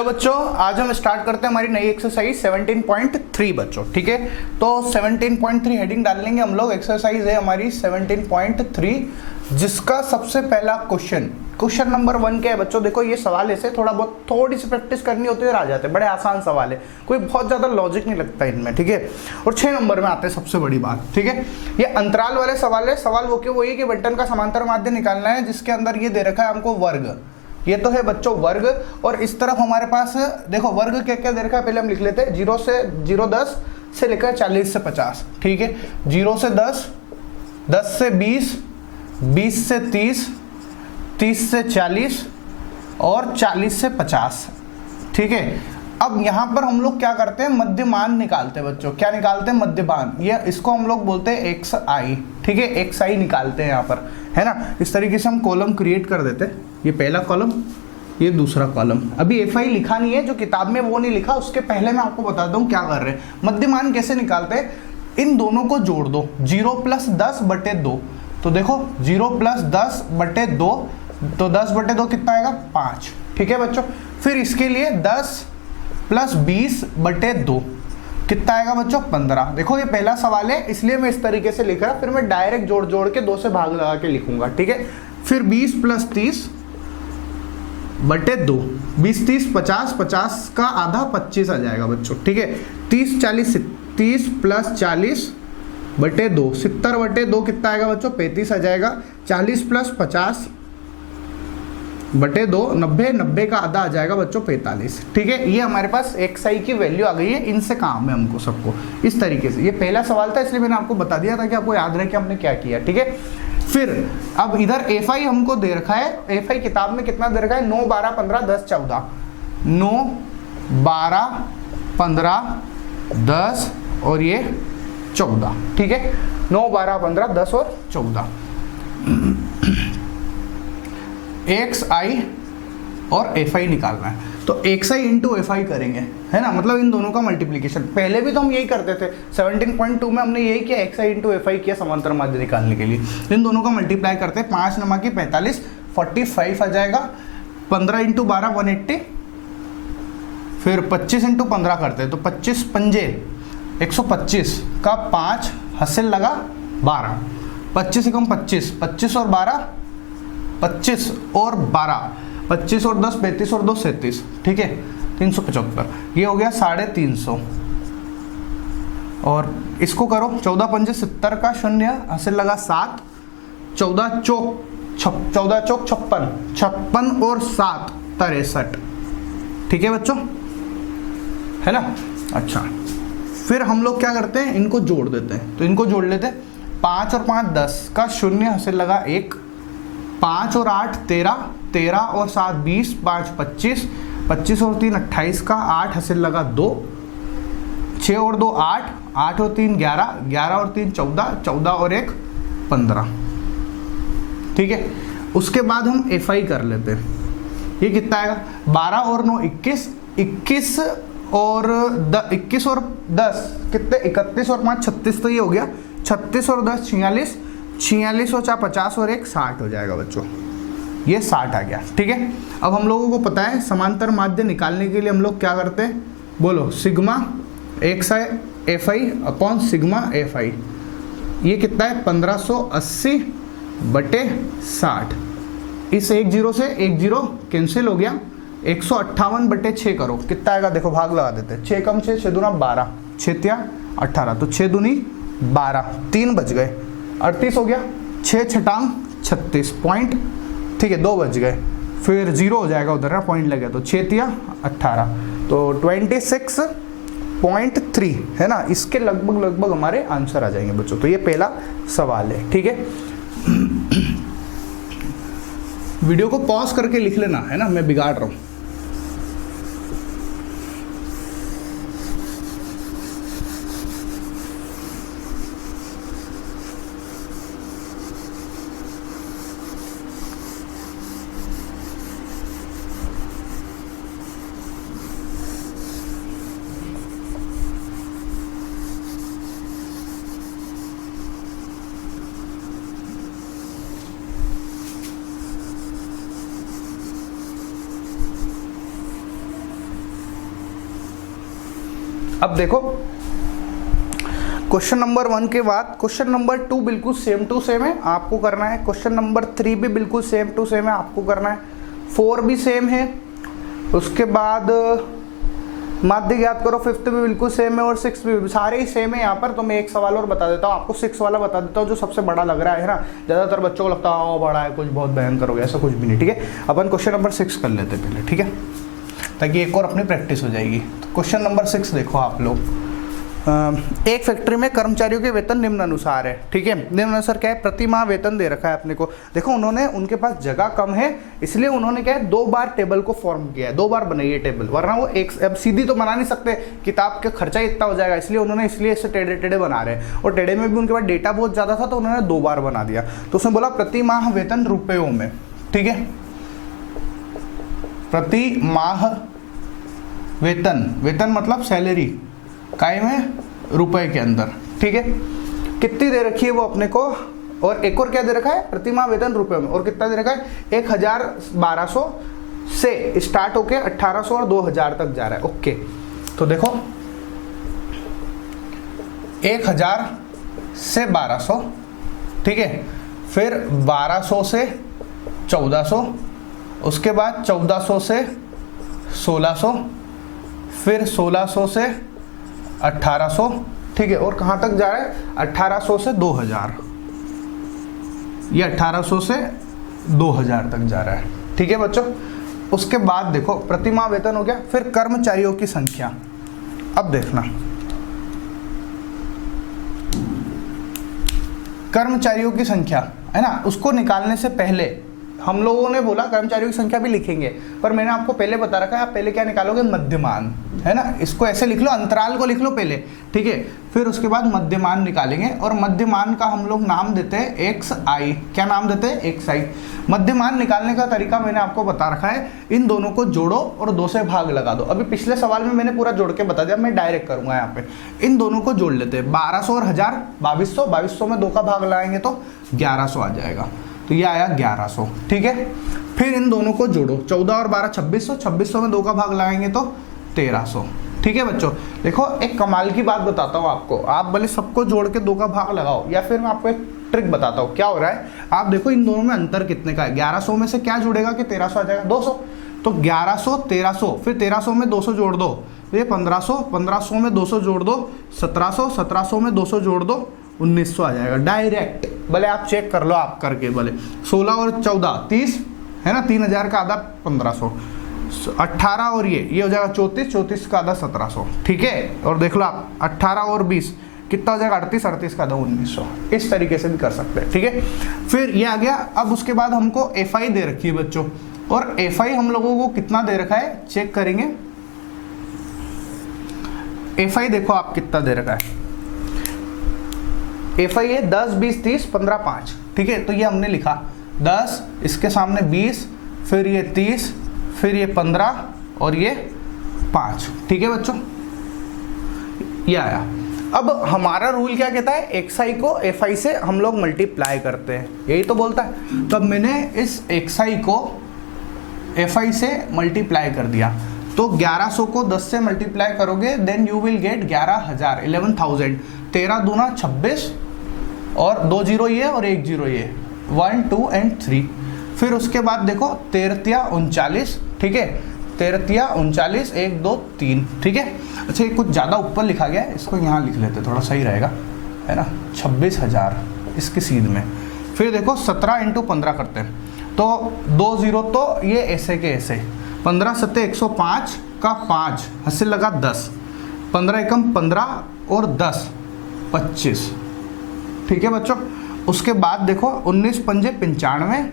Hello बच्चों, आज हम स्टार्ट करते हैं हमारी नई एक्सरसाइज 17.3 बच्चों। ठीक है, तो 17.3 हेडिंग डाल लेंगे हम लोग। एक्सरसाइज है हमारी 17.3, जिसका सबसे पहला क्वेश्चन नंबर 1 क्या है बच्चों। देखो ये सवाल ऐसे थोड़ी सी प्रैक्टिस करनी होती है, आ जाते हैं। बड़े आसान सवाल है, कोई बहुत ज्यादा लॉजिक नहीं लगता इनमें। ठीक है, और 6 नंबर में आते हैं सबसे बड़ी बात। ठीक है, ये अंतराल वाले सवाल है। सवाल वो क्यों वही कि बंटन का समांतर माध्य निकालना है, जिसके अंदर ये दे रखा है हमको वर्ग। ये तो है बच्चों वर्ग, और इस तरफ हमारे पास देखो वर्ग क्या क्या दे रखा है, पहले हम लिख लेते हैं। 0 से 10 से लेकर 40 से 50। ठीक है, 0 से 10, 10 से 20, 20 से 30, 30 से 40 और 40 से 50। ठीक है, अब यहां पर हम लोग क्या करते हैं, मध्यमान निकालते हैं बच्चों। क्या निकालते हैं? मध्यमान। ये इसको हम लोग बोलते हैं xi। ठीक है, xi निकालते हैं यहाँ पर, है ना। इस तरीके से हम कॉलम क्रिएट कर देते हैं। ये पहला कॉलम, ये दूसरा कॉलम। अभी fi लिखा नहीं है, जो किताब में वो नहीं लिखा। उसके पहले मैं आपको बताता हूँ क्या कर रहे हैं। मध्यमान कैसे निकालते हैं, इन दोनों को जोड़ दो। 0 + 10/2। तो देखो 0 + 10/2, तो 10/2 कितना आएगा? 5। ठीक है बच्चों, फिर इसके लिए 10 + 20/2 कितना आएगा बच्चों? 15। देखो ये पहला सवाल है, इसलिए मैं इस तरीके से लिख रहा। फिर मैं डायरेक्ट जोड़ के 2 से भाग लगा के लिखूंगा। ठीक है, फिर 20 + 30/2, 20 30 50, 50 का आधा 25 आ जाएगा बच्चों। ठीक है, 30 40, 30 + 40/2, 70/2 कितना आएगा बच्चों? 35 आ जाएगा। 40 + 50/2, 90, 90 का आधा आ जाएगा बच्चों 45। ठीक है, ये हमारे पास xi की वैल्यू आ गई है। इनसे काम है हमको सबको इस तरीके से। ये पहला सवाल था, इसलिए मैंने आपको बता दिया था कि आपको याद रहे कि हमने क्या किया। ठीक है, फिर अब इधर fi हमको दे रखा है। fi किताब में कितना दे रखा है? 9 12 15 10 14। 9 12 15 10 और ये 14। ठीक है, 9 12 15 10 और 14। xi और fi निकालना है, तो xi इंटू fi करेंगे, है ना। मतलब इन दोनों का मल्टीप्लीकेशन। पहले भी तो हम यही करते थे। 17.2 में हमने यही किया, xi इंटू fi किया समांतर माध्य निकालने के लिए। इन दोनों का मल्टीप्लाई करते हैं। 5 नमा की 45, 45 आ जाएगा। 15 × 12 180, फिर 25 × 15 करते हैं, तो 25 पंजे 125 का 5 हासिल लगा 12। 25 × 25, 25 और 12 25 और 12, 25 और 10 35 और 2 37। ठीक है, 375। ये हो गया 350। और इसको करो, 14 पंजे 70 का 0 हासिल लगा 7, 14 चौक 56, 56 और 7 63। ठीक है बच्चों, है ना। अच्छा, फिर हम लोग क्या करते हैं, इनको जोड़ देते हैं। तो इनको जोड़ लेते हैं। 5 और 5 10 का 0 हासिल लगा 1, 5 और 8 13, 13 और 7 20, 5 25, 25 और 3 28 का 8 हासिल लगा 2, 6 और 2 8, 8 और 3 11, 11 और 3 14, 14 और 1 15। ठीक है, उसके बाद हम fi कर लेते हैं। ये कितना आएगा? 12 और 9 21, 21 और 10 कितने? 31 और 5 36। तो ये हो गया 36 और 10 46, 46 और 4 50 और 1 60 हो जाएगा बच्चों। ये 60 आ गया। ठीक है, अब हम लोगों को पता है समांतर माध्य निकालने के लिए हम लोग क्या करते हैं, बोलो। Sigma xi upon sigma fi। ये कितना है? 1580/60। इस 1 0 से 1 0 कैंसिल हो गया। 158/6 करो, कितना आएगा? देखो भाग लगा देते हैं। 6 कम 6, 6 दूना 12, 6 तिया 18, तो 6 दूनी 12, 3 बच गए, 38 हो गया। 6 छटांग 36 पॉइंट। ठीक है, 2 बच गए, फिर 0 हो जाएगा उधर ना, पॉइंट लगे, तो 6 तिया 18, तो 26.3, है ना। इसके लगभग हमारे आंसर आ जाएंगे बच्चों। तो ये पहला सवाल है। ठीक है, वीडियो को पॉज करके लिख लेना, है ना, मैं बिगाड़ रहा हूँ। अब देखो क्वेश्चन नंबर 1 के बाद क्वेश्चन नंबर 2 बिल्कुल सेम टू सेम है, आपको करना है। क्वेश्चन नंबर 3 भी बिल्कुल सेम टू सेम है, आपको करना है। 4 भी सेम है, उसके बाद माध्य ज्ञात करो, 5th भी बिल्कुल सेम है और 6th भी, सारे ही सेम है यहाँ पर। तो मैं एक सवाल और बता देता हूँ आपको, 6 वाला बता देता हूँ जो सबसे बड़ा लग रहा है ना। ज़्यादातर बच्चों को लगता है बड़ा है, कुछ बहुत भयंकर हो गया, ऐसा कुछ भी नहीं, ठीक है। अपन क्वेश्चन नंबर 6 कर लेते पहले, ठीक है, ताकि एक और अपनी प्रैक्टिस हो जाएगी। तो क्वेश्चन नंबर 6 देखो आप लोग। एक फैक्ट्री में कर्मचारियों के वेतन निम्न अनुसार है, ठीक है। निम्न अनुसार क्या है, प्रति माह वेतन दे रखा है अपने को। देखो उन्होंने, उनके पास जगह कम है, इसलिए उन्होंने क्या है 2 बार टेबल को फॉर्म किया है, 2 बार बनाई है टेबल, वरना वो एक अब सीधी तो बना नहीं सकते, किताब का खर्चा इतना हो जाएगा, इसलिए उन्होंने इससे टेढ़े टेढ़े बना रहे हैं। और टेढ़े में भी उनके पास डेटा बहुत ज़्यादा था तो उन्होंने 2 बार बना दिया। तो उसने बोला प्रति माह वेतन रुपयों में, ठीक है, प्रति माह वेतन, वेतन मतलब सैलरी, काय में रुपए के अंदर, ठीक है। कितनी दे रखी है वो अपने को, और एक और क्या दे रखा है, प्रतिमाह वेतन रुपयों में, और कितना दे रखा है 1012 से स्टार्ट होके 1800 और 2000 तक जा रहा है। ओके, तो देखो 1000 से 1200, ठीक है, फिर 1200 से 1400, उसके बाद 1400 से 1600, फिर 1600 से 1800, ठीक है, और कहाँ तक जा रहा है 1800 से 2000, ये 1800 से 2000 तक जा रहा है, ठीक है बच्चों। उसके बाद देखो प्रतिमाह वेतन हो गया, फिर कर्मचारियों की संख्या। अब देखना कर्मचारियों की संख्या है ना, उसको निकालने से पहले हम लोगों ने बोला कर्मचारियों की संख्या भी लिखेंगे, पर मैंने आपको पहले बता रखा है आप पहले क्या निकालोगे, मध्यमान, है ना। इसको ऐसे लिख लो, अंतराल को लिख लो पहले, ठीक है, फिर उसके बाद मध्यमान निकालेंगे, और मध्यमान का हम लोग नाम देते हैं एक्स आई। क्या नाम देते हैं, एक्स आई। मध्यमान निकालने का तरीका मैंने आपको बता रखा है, इन दोनों को जोड़ो और 2 से भाग लगा दो। अभी पिछले सवाल में मैंने पूरा जोड़ के बता दिया, मैं डायरेक्ट करूंगा यहाँ पे। इन दोनों को जोड़ लेते हैं, 1200 और 1000 2200, 2200 में 2 का भाग लगाएंगे तो 1100 आ जाएगा, तो ये आया 1100, ठीक है। फिर इन दोनों को जोड़ो, 14 और 12 2600, 2600 में 2 का भाग लगाएंगे तो 1300, ठीक है बच्चों। देखो एक कमाल की बात बताता हूँ आपको, आप भले सबको जोड़ के 2 का भाग लगाओ, या फिर मैं आपको एक ट्रिक बताता हूँ क्या हो रहा है। आप देखो इन दोनों में अंतर कितने का है, 1100 में से क्या जुड़ेगा कि 1300 आ जाएगा, 200, तो 1100 1300, फिर 1300 में 200 जोड़ दो तो ये 1500, 1500 में 200 जोड़ दो 1700, 1700 में 200 जोड़ दो 1900 आ जाएगा डायरेक्ट। भले आप चेक कर लो, आप करके भले 16 और 14 30 है ना, 3000 का आधा 1500, 18 और ये हो जाएगा 34, 34 का आधा 1700, ठीक है। और देख लो आप 18 और 20 कितना हो जाएगा 38, 38 का आधा 1900। इस तरीके से भी कर सकते हैं, ठीक है। फिर ये आ गया। अब उसके बाद हमको एफआई दे रखी है बच्चों, और एफआई हम लोगों को कितना दे रखा है चेक करेंगे। एफआई देखो आप कितना दे रखा है, एफआई है 10 20 30 15 5, ठीक है। तो ये हमने लिखा 10, इसके सामने 20, फिर ये 30, फिर ये 15 और ये 5, ठीक है बच्चों, ये आया। अब हमारा रूल क्या कहता है, एक्सआई को एफआई से हम लोग मल्टीप्लाई करते हैं, यही तो बोलता है। तो अब मैंने इस एक्सआई को एफआई से मल्टीप्लाई कर दिया, तो 1100 को 10 से मल्टीप्लाई करोगे देन यू विल गेट 11000, 11000। 13 दूना 26 और 2 जीरो ये और 1 जीरो ये, 1 2 एंड 3। फिर उसके बाद देखो 13 39, ठीक है, 13 39 1 2 3, ठीक है। अच्छा ये कुछ ज़्यादा ऊपर लिखा गया है, इसको यहाँ लिख लेते थोड़ा सही रहेगा, है ना, 26000 इसकी सीध में। फिर देखो 17 इंटू 15 करते हैं, तो 2 जीरो तो ये ऐसे के ऐसे, 15 सत्ते 105 का 5 हासिल लगा 10, 15 एकम 15 और 10 25, ठीक है बच्चों। उसके बाद देखो 19 पंजे 95,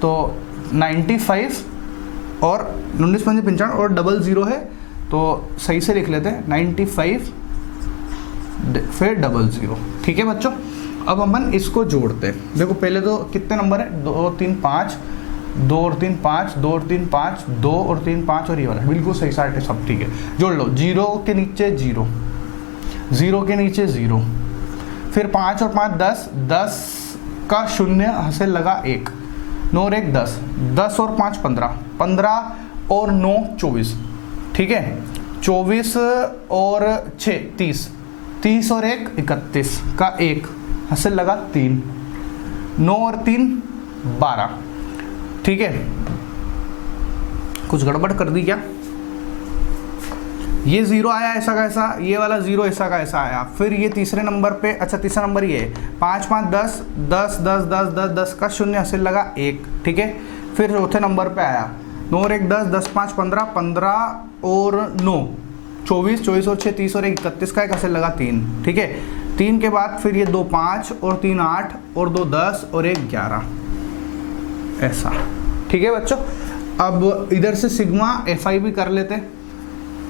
तो 95 और 19 पंजे 95 और डबल ज़ीरो है, तो सही से लिख लेते हैं 95 फिर डबल ज़ीरो, ठीक है बच्चों। अब अपन इसको जोड़ते हैं। देखो पहले तो कितने नंबर है, 2 3 5, 2 और 3 5, 2 और 3 5, 2 और 3 5 और ये वाला बिल्कुल सही साइड है सब, ठीक है। जोड़ लो, 0 के नीचे 0, 0 के नीचे 0, फिर 5 और 5 10, 10 का शून्य हासिल लगा 1, 9 और 1 10, 10 और 5 15, 15 और 9 24, ठीक है। 24 और 6 30, 30 और 1 31 का 1 हासिल लगा 3, 9 और 3 12। ठीक है, कुछ गड़बड़ कर दी क्या? ये 0 आया ऐसा का ऐसा, ये वाला 0 ऐसा का ऐसा आया। फिर ये तीसरे नंबर पे, अच्छा तीसरा नंबर ये 5 5 10 10 10 10 10 10 का 0 हासिल लगा 1। ठीक है, फिर चौथे नंबर पे आया 9 और 1 10 10 5 15 15 और 9 24 24 और 6 30 और 1 31 का 1 हासिल लगा 3। ठीक है, 3 के बाद फिर ये 2 5 और 3 8 और 2 10 और 1 11 ऐसा। ठीक है बच्चों, अब इधर से सिग्मा FI भी कर लेते हैं।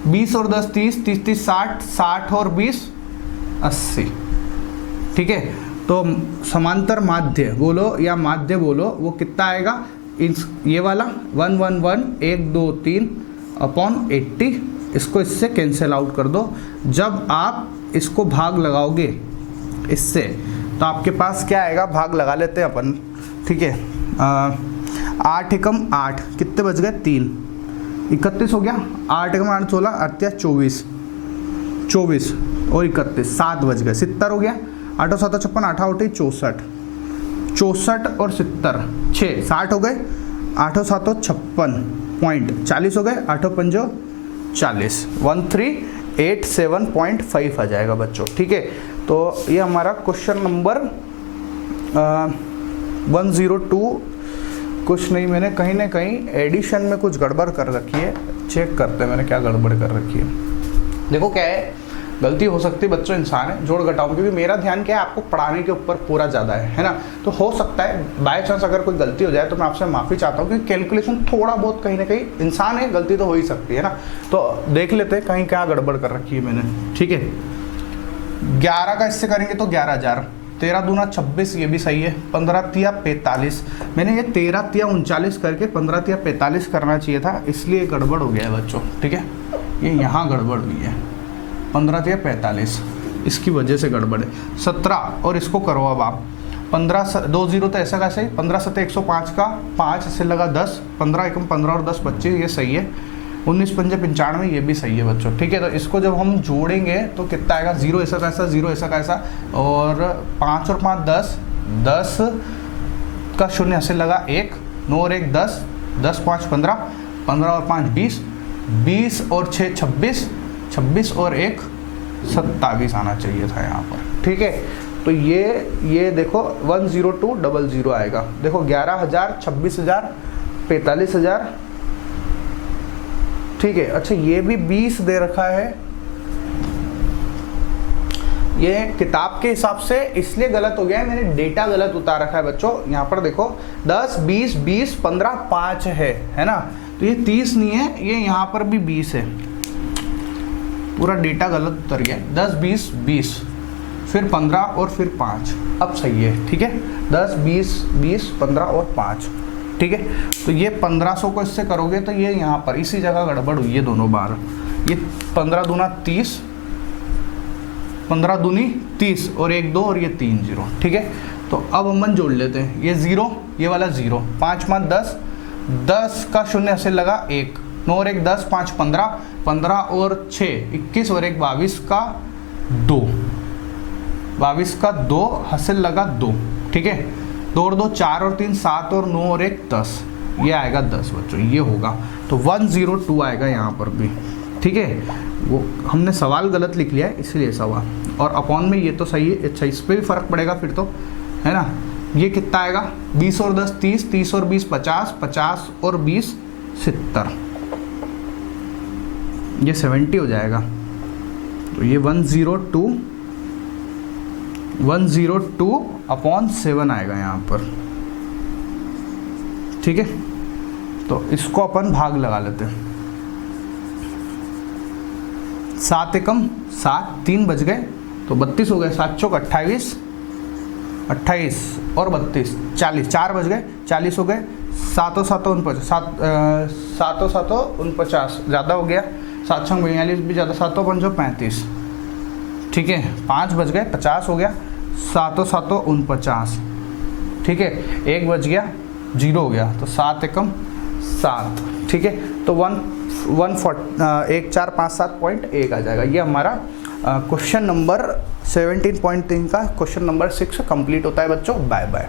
20 और 10 30 30 30 60 60 और 20 80। ठीक है, तो समांतर माध्य बोलो या माध्य बोलो, वो कितना आएगा? ये वाला 1 1 1 1 2 3 अपॉन 80। इसको इससे कैंसिल आउट कर दो। जब आप इसको भाग लगाओगे इससे, तो आपके पास क्या आएगा? भाग लगा लेते हैं अपन। ठीक है, 8 एकम 8 कितने बच गए? 3, 31 हो गया। 8 एकम 8 16 38 24 24 और 31 7 बच गए, 70 हो गया। 8 7 56 8 8 64 64 और 70 6 60 हो गए। 8 7 56 पॉइंट 40 हो गए। 8 5 40 1387.5 आ जाएगा बच्चों। ठीक है, तो ये हमारा क्वेश्चन नंबर 102। कुछ नहीं, मैंने कहीं ना कहीं एडिशन में कुछ गड़बड़ कर रखी है। चेक करते हैं मैंने क्या गड़बड़ कर रखी है। देखो क्या है, गलती हो सकती है बच्चों, इंसान है, जोड़ घटाओ, क्योंकि मेरा ध्यान क्या है, आपको पढ़ाने के ऊपर पूरा ज़्यादा है ना। तो हो सकता है बाय चांस अगर कोई गलती हो जाए तो मैं आपसे माफ़ी चाहता हूँ, क्योंकि कैलकुलेशन थोड़ा बहुत कहीं ना कहीं, इंसान है, गलती तो हो ही सकती है ना। तो देख लेते हैं कहीं क्या गड़बड़ कर रखी है मैंने। ठीक है, 11 का इससे करेंगे तो 11,000, 13 दूना 26, ये भी सही है। 15 तिया 45, मैंने ये 13 तिया 39 करके 15 तिया 45 करना चाहिए था, इसलिए गड़बड़ हो गया है बच्चों। ठीक है, ये यहाँ गड़बड़ हुई है। 15 तिया 45, इसकी वजह से गड़बड़ है। 17 और इसको करो अब आप 15 2 0 तो ऐसा कैसे ही। 15 7 105 का 5 से लगा 10, 15 एकम 15 और 10 25, ये सही है। 19 5 95, ये भी सही है बच्चों। ठीक है, तो इसको जब हम जोड़ेंगे तो कितना आएगा? 0 ऐसा कैसा, 0 ऐसा कैसा, और 5 और 5 10 10 का 0 हासिल लगा 1, 9 और 1 10 10 5 15 15 और 5 20 20 और 6 26 26 और 1 27 आना चाहिए था यहाँ पर। ठीक है, तो ये देखो 10200 आएगा। देखो 11,000 26,000 45,000। ठीक है, अच्छा ये भी 20 दे रखा है, ये किताब के हिसाब से इसलिए गलत हो गया है, मैंने डेटा गलत उतार रखा है बच्चों। यहाँ पर देखो 10 20 20 15 5 है ना, तो ये 30 नहीं है, ये यहाँ पर भी 20 है, पूरा डेटा गलत उतर गया। 10 20 20 फिर 15 और फिर 5, अब सही है। ठीक है, 10 20 20 15 और 5। ठीक है, तो ये 1500 को इससे करोगे तो ये यहाँ पर इसी जगह गड़बड़ हुई है दोनों बार। ये 15 दूना 30, 15 दूनी 30 और 1 2 और ये 3 0। ठीक है, तो अब हम जोड़ लेते हैं। ये 0, ये वाला 0, 5 5 10 10 का 0 हासिल लगा 1, 9 और 1 10 5 15 15 और 6 21 और 1 22 का 2 22 का 2 हासिल लगा 2। ठीक है, 2 और 2 4 और 3 7 और 9 और 1 10, ये आएगा 10 बच्चों, ये होगा। तो 102 आएगा यहाँ पर भी। ठीक है, वो हमने सवाल गलत लिख लिया है इसलिए ऐसा हुआ, और अपॉन में ये तो सही है। अच्छा, इस पर भी फर्क पड़ेगा फिर तो, है ना। ये कितना आएगा? 20 और 10 30, 30 और 20 50, 50 और 20 70, ये 70 हो जाएगा। तो ये 102 अपॉन 7 आएगा यहाँ पर। ठीक है, तो इसको अपन भाग लगा लेते हैं। 7 एकम 7, 3 बच गए तो 32 हो गए। 7 चौक 28 28 और 32 40, 4 बच गए, 40 हो गए। 7 7 49 7 7 49 ज़्यादा हो गया। 7 6 42 भी ज़्यादा। 7 5 35। ठीक है, 5 बच गए, 50 हो गया। 7 7 49। ठीक है, 1 बच गया, 0 हो गया, तो 7 एकम 7। ठीक है, तो 1457.1 आ जाएगा। ये हमारा क्वेश्चन नंबर 17.3 का क्वेश्चन नंबर 6 कंप्लीट होता है बच्चों। Bye bye.